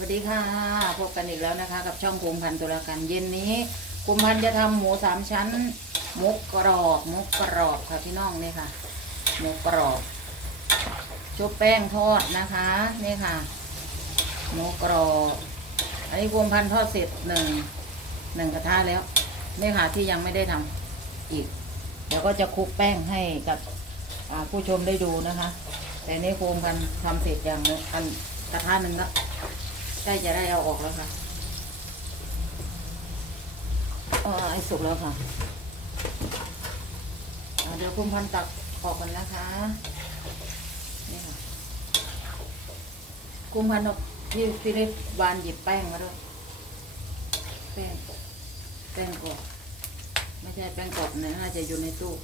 วัสดีค่ะ พบกันอีกแล้วนะคะ กับช่องคุมพันธ์ตุลาการเย็นนี้คุมพันธ์จะทำหมูสามชั้นหมุกกรอบหมุกกรอบค่ะพี่น้องนี่ค่ะหมูกรอบชุบแป้งทอดนะคะนี่ค่ะหมูกรอบอันนี้คุมพันธ์ทอดเสร็จหนึ่งหนึ่งกระทะแล้วนี่ค่ะที่ยังไม่ได้ทำอีก เดี๋ยวก็จะคลุกแป้งให้กับผู้ชมได้ดูนะคะ แต่นี่ครงกันทำเสร็จอย่างนึ่งอันกระทะหนึ่งละ ใกล้จะได้เอาออกแล้วค่ะอ๋อไอ้สุกแล้วค่ะอ่าเดี๋ยวคุณพันตักออกกันนะคะนี่ค่ะคุณพันเอาพี่ฟิลิปวานหยิบแป้งมาด้วยแป้งแป้งกรอบไม่ใช่แป้งกรอบนะน่าจะอยู่ในตู้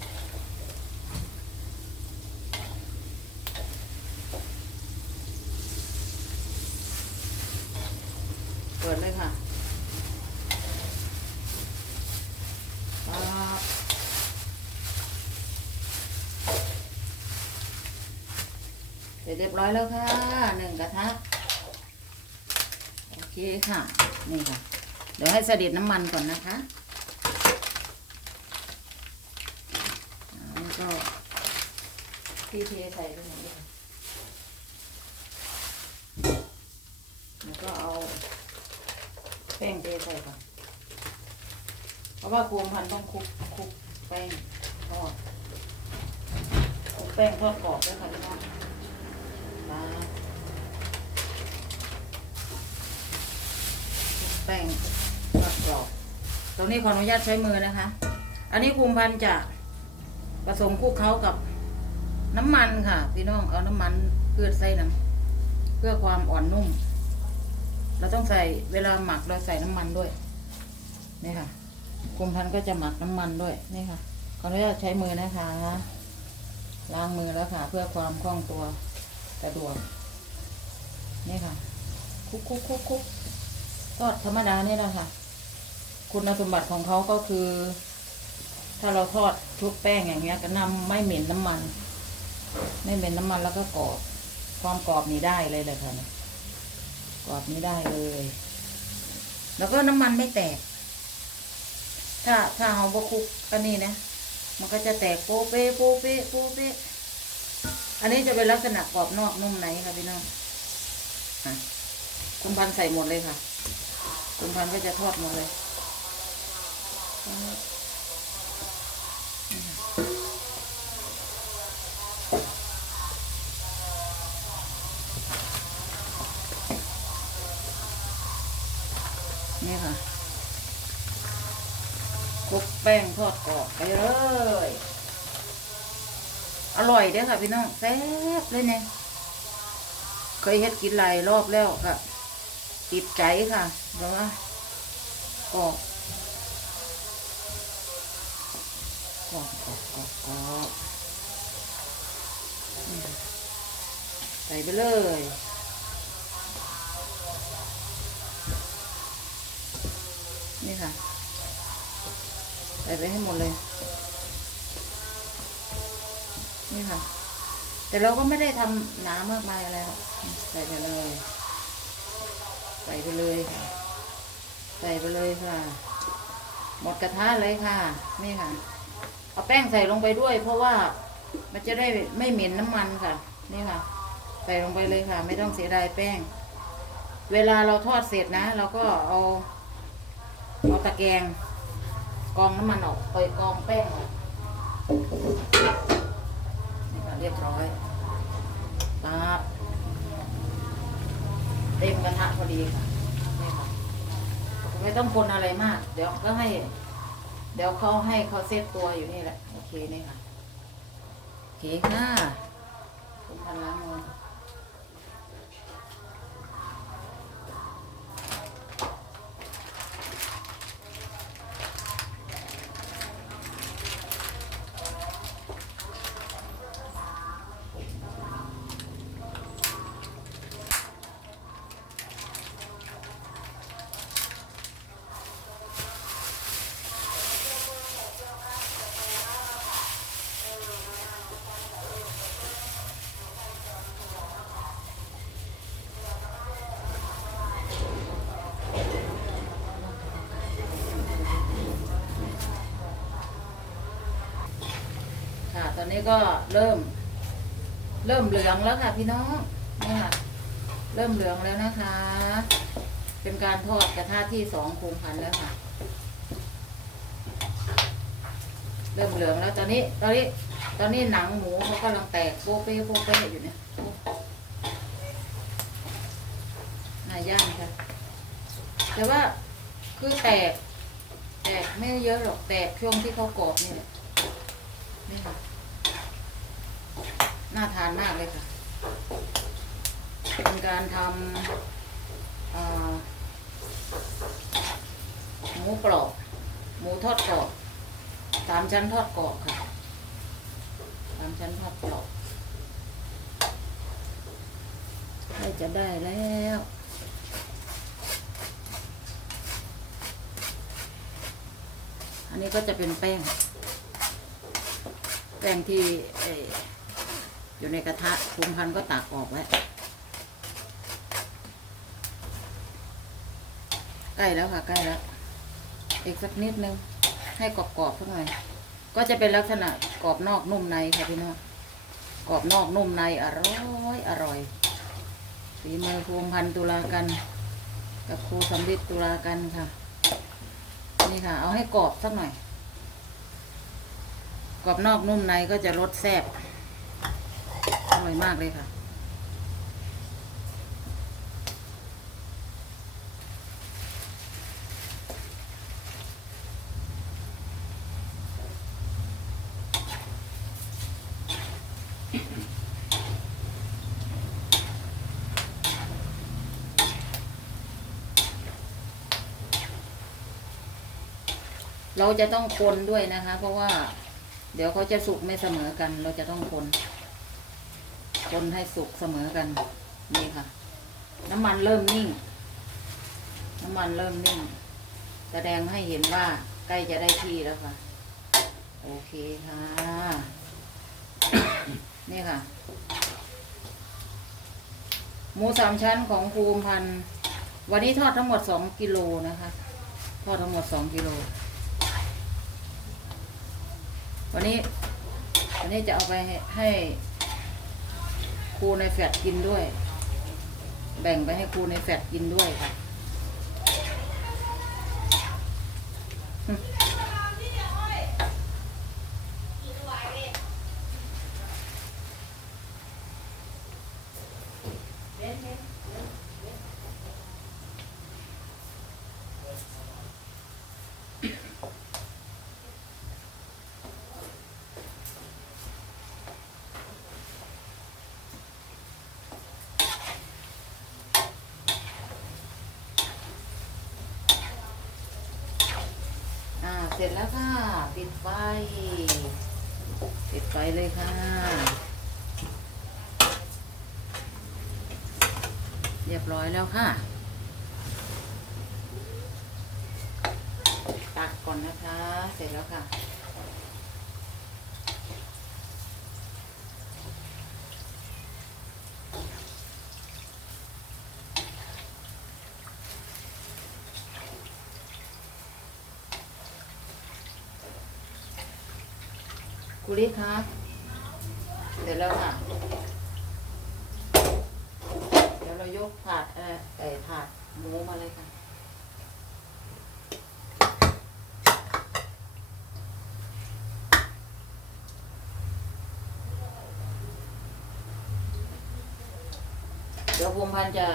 เปิดเลยค่ะปั๊บ เสร็จเรียบร้อยแล้วค่ะหนึ่งกระทะโอเคค่ะนี่ค่ะ เดี๋ยวให้เสด็จน้ำมันก่อนนะคะอันนี้ก็ที่เทใส่ไปหมดเลยแล้วก็เอาแป้งเทใส่ก่อนเพราะว่ากวงพันต้องคลุกคลุกแป้งทอดคลุกแป้งทอดกรอบด้วยค่ะพี่น้องมาคลุก แป้งทอดกรอบตรงนี้ขออนุญาตใช้มือนะคะ อันนี้คุมพันธ์จะผสมคลุกเค้ากับน้ำมันค่ะ พี่น้องเอาน้ำมันเพื่อใส่น้ำเพื่อความอ่อนนุ่ม เราต้องใส่เวลาหมักเราใส่น้ำมันด้วยนี่ค่ะคุมพันธ์ก็จะหมักน้ำมันด้วยนี่ค่ะขออนุญาตใช้มือนะคะล้างมือแล้วค่ะ เพื่อความคล่องตัว สะดวกนี่ค่ะ คุกคุกคุกคุกทอดธรรมดาเนี่ยแหละค่ะ คุณสมบัติของเขาก็คือ ถ้าเราทอดชุบแป้งอย่างเงี้ยก็นำไม่เหม็นน้ำมัน ไม่เหม็นน้ำมันแล้วก็กรอบ ความกรอบนี่ได้เลยเลยค่ะกรอบนี้ได้เลย แล้วก็น้ำมันไม่แตก ถ้าถ้าเอาบะคุกอันนี้นะ มันก็จะแตกโป๊เป๊โป๊เป๊โป๊เป๊ะ อันนี้จะเป็นลักษณะกรอบนอกนุ่มในค่ะพี่น้องคุณพันใส่หมดเลยค่ะ คุณพันก็จะทอดหมดเลยนี่ค่ะคลุกแป้งทอดกรอบไปเลย อร่อยเด้อค่ะพี่น้องแซ่บเลยเนี่ยเคยเฮ็ดกินหลายรอบแล้วค่ะติดใจค่ะแล้วว่ากรอบกรอบกรอบกรอบกรอบใส่ไปเลยนี่ค่ะใส่ไปให้หมดเลย นี่ค่ะ แต่เราก็ไม่ได้ทำหนามากมายอะไรใส่ไปเลย ใส่ไปเลยค่ะใส่ไปเลยค่ะ หมดกระทะเลยค่ะ นี่ค่ะ เอาแป้งใส่ลงไปด้วย เพราะว่ามันจะได้ไม่เหม็นน้ำมันค่ะ นี่ค่ะ ใส่ลงไปเลยค่ะ ไม่ต้องเสียดายแป้ง เวลาเราทอดเสร็จนะเราก็เอาเอาตะแกรงกองน้ำมันออกไปกองแป้งออก รียบร้อยปั๊บเต็มกระทะพอดีค่ะนี่ค่ะ ไม่ต้องคนอะไรมาก เดี๋ยวก็ให้ เดี๋ยวเขาให้เขาเซตตัวอยู่นี่แหละ โอเคนี่ค่ะโอเคค่ะคุณพันล้างมือ น อนนี้ก็เริ่ม เริ่มเหลืองแล้วค่ะพี่น้องนี่ค่ะเริ่มเหลืองแล้วนะคะ เป็นการทอดกระทะที่สองคุมพันแล้วค่ะ เริ่มเหลืองแล้วตอนนี้ ตอนนี้ ตอนนี้หนังหมูเขากำลังแตกโป๊ะเป้โป๊ะเป้อยู่เนี่ยน่าย่างค่ะ แต่ว่าคือแตก แตกไม่เยอะหรอกแตกช่วงที่เขากรอบนี่แหละนี่ค่ะ น่าทานมากเลยค่ะ เป็นการทำหมูกรอบหมูทอดกรอบสามชั้นทอดกรอบค่ะสามชั้นทอดกรอบใกล้จะได้แล้วอันนี้ก็จะเป็นแป้ง แป้งที่ อยู่ในกระทะคุมพันก็ตักออกไว้ใกล้แล้วค่ะใกล้แล้ว อีกสักนิดนึง ให้กรอบๆสักหน่อย ก็จะเป็นลักษณะกรอบนอกนุ่มในค่ะพี่น้องกรอบนอกนุ่มในอร่อยอร่อยฝีมือภูมิพันตุลากัน กับครูสำริดตุลากันค่ะ นี่ค่ะ เอาให้กรอบสักหน่อย กรอบนอกนุ่มในก็จะรสแซ่บ ร่อยมากเลยค่ะ เราจะต้องคนด้วยนะคะ เพราะว่า เดี๋ยวเขาจะสุกไม่เสมอกัน เราจะต้องคน คนให้สุกเสมอกัน นี่ค่ะ น้ำมันเริ่มนิ่ง น้ำมันเริ่มนิ่ง แสดงให้เห็นว่าใกล้จะได้ที่แล้วค่ะ โอเคค่ะ นี่ค่ะ หมูสามชั้นของภูมิพันธ์วันนี้ทอดทั้งหมดสองกิโลนะคะ ทอดทั้งหมดสองกิโล วันนี้วันนี้จะเอาไปให้ให้ ครูในแฟดกินด้วย แบ่งไปให้ครูในแฟดกินด้วยค่ะ เสร็จแล้วค่ะ ปิดไฟ ปิดไฟเลยค่ะ เรียบร้อยแล้วค่ะ ตักก่อนนะคะ เสร็จแล้วค่ะ กุลิคะเดี๋ยวเราค่ะ เดี๋ยวเรายกถาดเอ่อไอ้ถาดหมูมาเลยค่ะเดี๋ยวภูมิพันจะ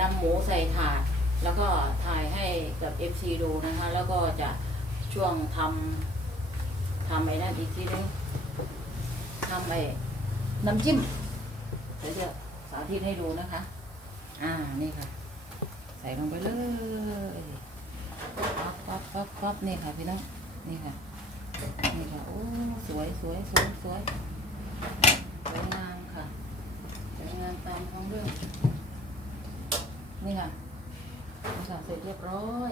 นำหมูใส่ถาด แล้วก็ถ่ายให้กับเอฟซีดูนะคะ แล้วก็จะช่วงทำทำไอ้นั่นอีกทีนึง ทำไอ้น้ำจิ้มเดี๋ยวจะสาธิตให้ดูนะคะ อ่านี่ค่ะ ใส่ลงไปเลยปั๊บปั๊บปั๊บปั๊บนี่ค่ะพี่น้องนี่ค่ะนี่ค่ะโอ้สวยสวยสวยสวยสวยงามค่ะสวยงามตามท้องเรื่องนี่ค่ะนี่ค่ะเสร็จเรียบร้อย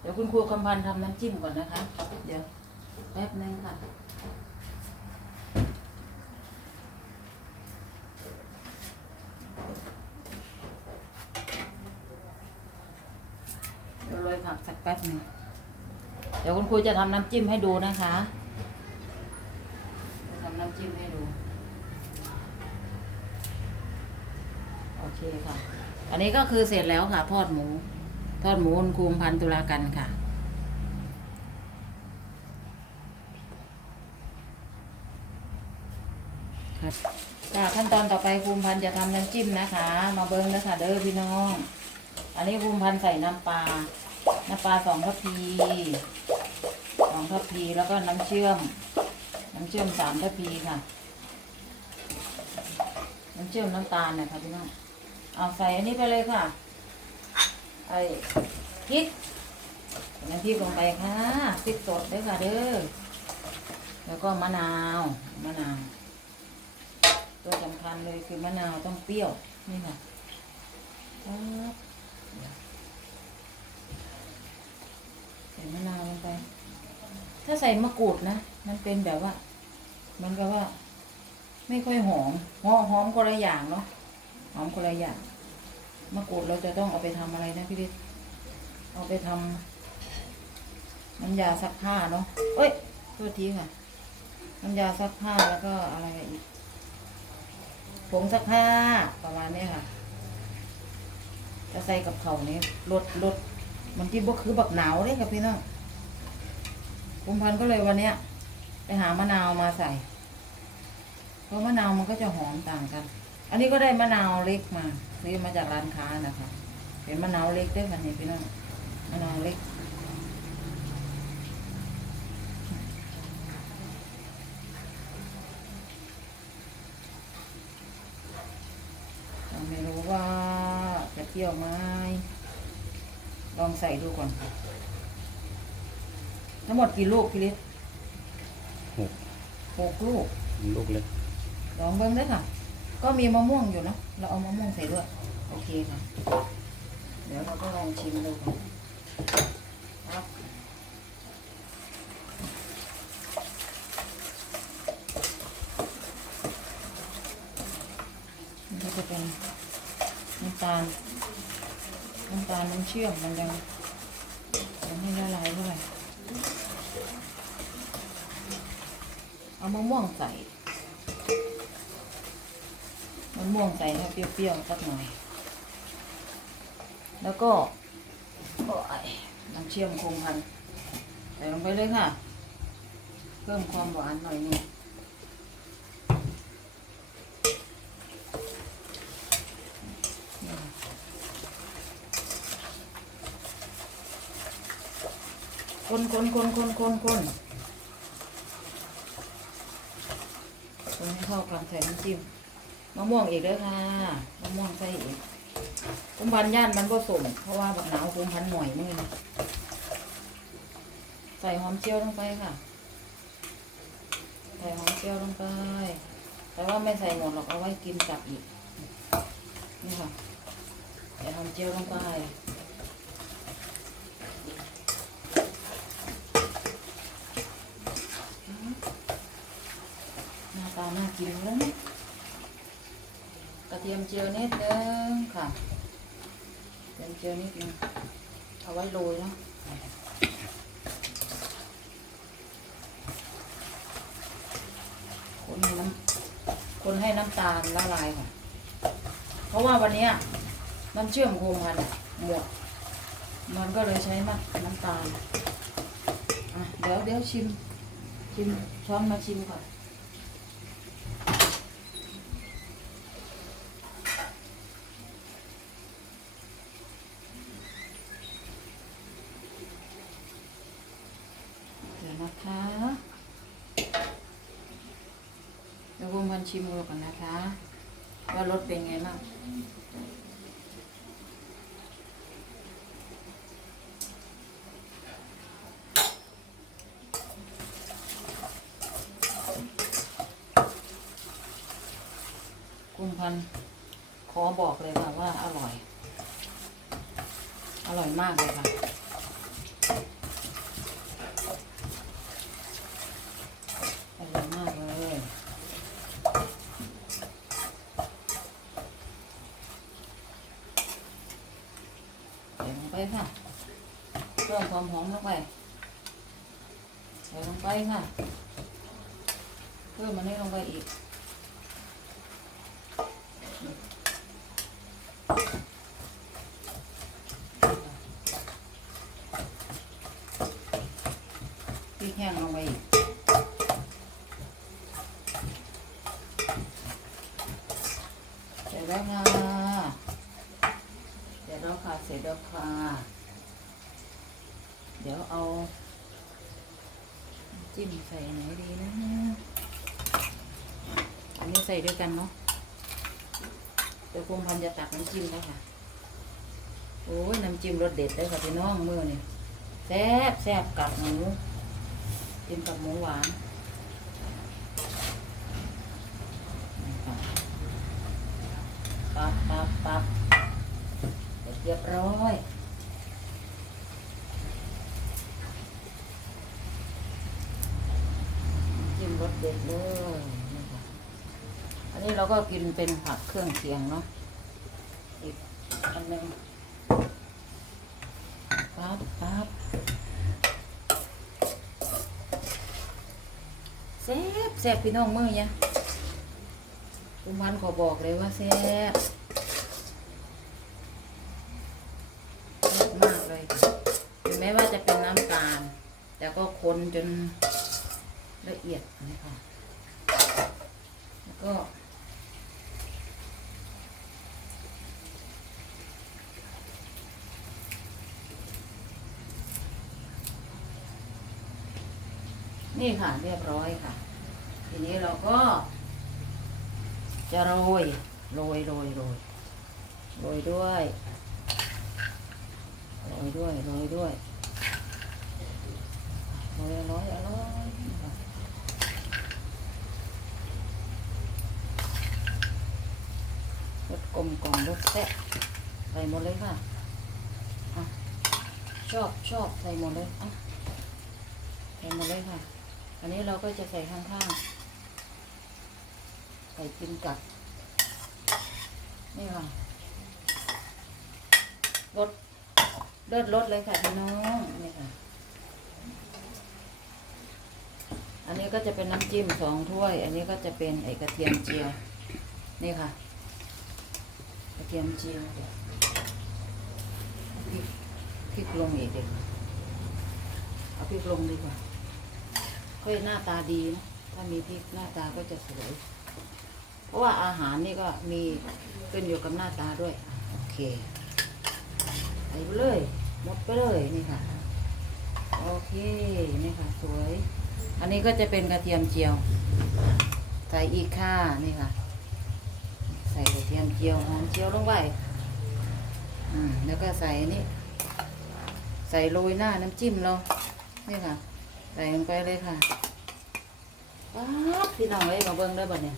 เดี๋ยวคุณครูคำพันธ์ทำน้ำจิ้มก่อนนะคะ เดี๋ยวแป๊บนึงค่ะ เดี๋ยวโรย ผักสักแป๊บหนึ่งเดี๋ยวคุณครูจะทำน้ำจิ้มให้ดูนะคะจะทำน้ำจิ้มให้ดู โอเคค่ะ อันนี้ก็คือเสร็จแล้วค่ะ ทอดหมู ทอดหมูคุณครูพันธุ์ตุลากันค่ะครับค่ะขั้นตอนต่อไปภูมิพันธ์จะทำน้ำจิ้มนะคะ มาเบิ้งนะคะเด้อพี่น้อง อันนี้ภูมิพันธ์ใส่น้ำปลา น้ำปลาสองทัพพีสองทัพพีแล้วก็น้ำเชื่อม น้ำเชื่อมสามทัพพีค่ะ น้ำเชื่อมน้ำตาลนะคะพี่น้องเอาใส่อันนี้ไปเลยค่ะไอ้พริกน้ำพริกลงไปค่ะพริกสดด้อค่ะเด้อแล้วก็มะนาวมะนาวตัวสำคัญเลยคือมะนาวต้องเปรี้ยวนี่ค่ะปั๊บใส่มะนาวลงไป ถ้าใส่มะกรูดนะ มันเป็นแบบว่า มันก็ว่า ไม่ค่อยหอมหอมหอมคนละอย่างเนาะ หอมคนละอย่าง มะกรูดเราจะต้องเอาไปทำอะไรนะพี่ฤทธิ์เอาไปทำน้ำยาซักผ้าเนาะ เอ้ยโทษทีค่ะ น้ำยาซักผ้าแล้วก็อะไรอีก ผงซักผ้าประมาณนี้ค่ะ จะใส่กับเขานี้ลดลด มันที่บ่คือบักหนาวเลยค่ะพี่น้องคุมพันธ์ก็เลยวันเนี้ย ไปหามะนาวมาใส่ เพราะมะนาวมันก็จะหอมต่างกัน อันนี้ก็ได้มะนาวเล็กมาซื้อมาจากร้านค้านะคะ เป็นมะนาวเล็กด้วยค่ะเนี่พี่น้องมะนาวเล็กไม่รู้ว่าจะเปรี้ยวไหม ลองใส่ดูก่อน ทั้งหมดกี่ลูกพี่ลิศหกหกลูก ลูกเล็กลองเบิ้งด้วยค่ะ ก็มีมะม่วงอยู่เนอะเราเอามะม่วงใส่ด้วย โอเคค่ะ เดี๋ยวเราก็ลองชิมดูค่ะครับนี่ก็จะเป็นน้ำตาล น้ำตาลน้ำเชื่อมมันยังยังไม่ละลายเท่าไหร่เอามะม่วงใส่มะม่วงใส่ให้เปรี้ยวๆสักหน่อย แล้วก็โอ้ยน้ำเชื่อมคงพันใส่ลงไปเลยค่ะ เพิ่มความหวานหน่อยนึงนี่ค่ะ คนคนคนคนคนคนคนให้เข้ากันใส่น้ำจิ้มมะม่วงอีกเด้อค่ะมะม่วงใส่อีกกุมพันย่านมันก็สมเพราะว่าแบบหนาวกุมพันหน่อยมือนะใส่หอมเจียวลงไปค่ะ ใส่หอมเจียวลงไป แต่ว่าไม่ใส่หมดหรอกเอาไว้กินกับอีกนี่ค่ะใส่หอมเจียวลงไป หน้าตาน่ากินแล้วนะ กระ เจียวนิดนึงค่ะกระเทียมเจียวนิดนึงเอาไว้โรยเนาะคนน้ำคนให้น้ำตาลละลายค่ะ เพราะว่าวันนี้น้ำเชื่อมโคมพันอะหมด มันก็เลยใช้น้ำน้ำตาล อะ เดี๋ยวเดี๋ยวชิม ชิมช้อนมาชิมก่อน เดี๋ยวนะคะเดี๋ยววงวัน ชิมดูก่อนนะคะ ว่ารสเป็นไงบ้างคุณพันขอบอกเลยค่ะว่าอร่อย อร่อยมากเลยค่ะ อร่อยมากเลยใส่ลงไปค่ะเพิ่ม ความหอมลงไปใส่ลงไปค่ะ เพิ่มมันให้ลงไปอีกพริกแห้งลงไปอีกเสร็จแล้วค่ะเสร็จแล้วค่ะ เสร็จแล้วค่ะ เดี๋ยวเอา จิ้มใส่ไหนดีนะ อันนี้ใส่ด้วยกันเนาะ เดี๋ยวคุมพันจะตักน้ำจิ้มแล้วค่ะ โอ้ยน้ำจิ้มรสเด็ดเลยค่ะพี่น้องมือนี่แซ่บแซ่บกับหมูกินกับหมูหวานปับปับปับเสร็จเรียบร้อย เด็ดเลยนี่ค่ะอันนี้เราก็กินเป็นผักเครื่องเคียงเนาะ อีกอันหนึ่งปั๊บปั๊บแซ่บแซ่บพี่น้องมือเนี่ยคุมันขอบอกเลยว่าแซ่บแซ่บมากเลย ถึงแม้ว่าจะเป็นน้ำตาล แต่ก็คนจน ละเอียดนะคะแล้วก็นี่ค่ะเรียบร้อยค่ะ ทีนี้เราก็ จะโรยโรยโรยโรยโรยด้วยโรยด้วยโรยด้วยโรยร่อยอร่อยค่ะรสกลมกล่อมรส แซ่บใส่หมดเลยค่ะอะชอบชอบใส่หมดเลยอะใส่หมดเลยค่ะ อันนี้เราก็จะใส่ข้างๆ ใส่กินกับ นี่ค่ะรสเลิศรสเลยค่ะพี่น้องนี่ค่ะ อันนี้ก็จะเป็นน้ำจิ้มสองถ้วย อันนี้ก็จะเป็นไอกระเทียมเจียวนี่ค่ะ กระเทียมเจียวเดี๋ยวพริกพริกลงอีกเด็กเอาพริกลงดีกว่าค่อยหน้าตาดีนะถ้ามีพริกหน้าตาก็จะสวยเพราะว่าอาหารนี่ก็มีขึ้นอยู่กับหน้าตาด้วย โอเคไปเลยหมดไปเลยนี่ค่ะ โอเคนี่ค่ะสวย อันนี้ก็จะเป็นกระเทียมเจียว ใส่อีกค่ะนี่ค่ะ ใส่กระเทียมเจียวหอมเจียวลงไปอืมแล้วก็ใส่นนี้ใส่โรยหน้าน้ำจิ้มเรานี่ค่ะ ใส่ลงไปเลยค่ะป๊าบพี่น้องเลยมาเบิ้งได้บ่เนี่ย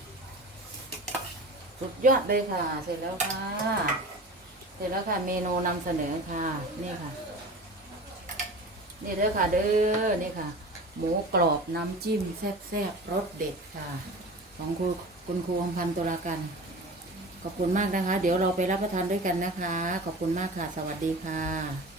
สุดยอดเลยค่ะ เสร็จแล้วค่ะ เสร็จแล้วค่ะ เมนูนำเสนอค่ะ นี่ค่ะ นี่เด้อค่ะ เด้อ นี่ค่ะ หมูกรอบน้ำจิ้มแซ่บๆรสเด็ดค่ะ ของครูคุณครูอมพันตุลากัน ขอบคุณมากนะคะ เดี๋ยวเราไปรับประทานด้วยกันนะคะ ขอบคุณมากค่ะ สวัสดีค่ะ